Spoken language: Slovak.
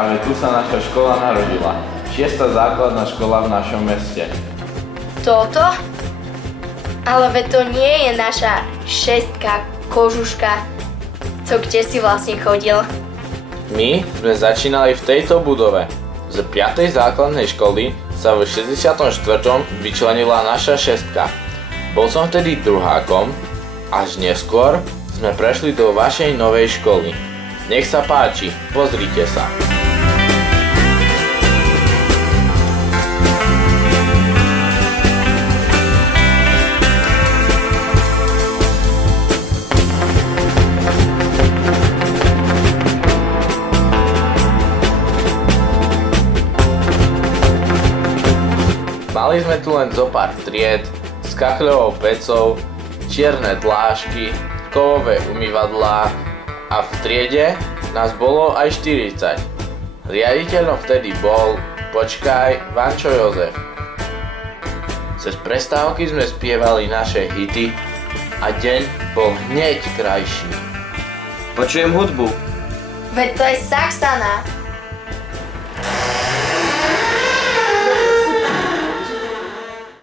práve tu sa naša škola narodila. 6. základná škola v našom meste. Toto? Ale veď to nie je naša šestka, Kožuška. Co kde si vlastne chodil? My sme začínali v tejto budove. Z 5. základnej školy sa v 64. vyčlenila naša šestka. Bol som vtedy druhákom, až neskôr sme prešli do vašej novej školy. Nech sa páči, pozrite sa. Mali sme tu len zo pár tried, s kachľovou pecou, čierne dlážky, kovové umývadlá a v triede nás bolo aj 40. Riaditeľom vtedy bol, Vančo Jozef. Cez prestávky sme spievali naše hity a deň bol hneď krajší. Počujem hudbu. Veď to je Saxana.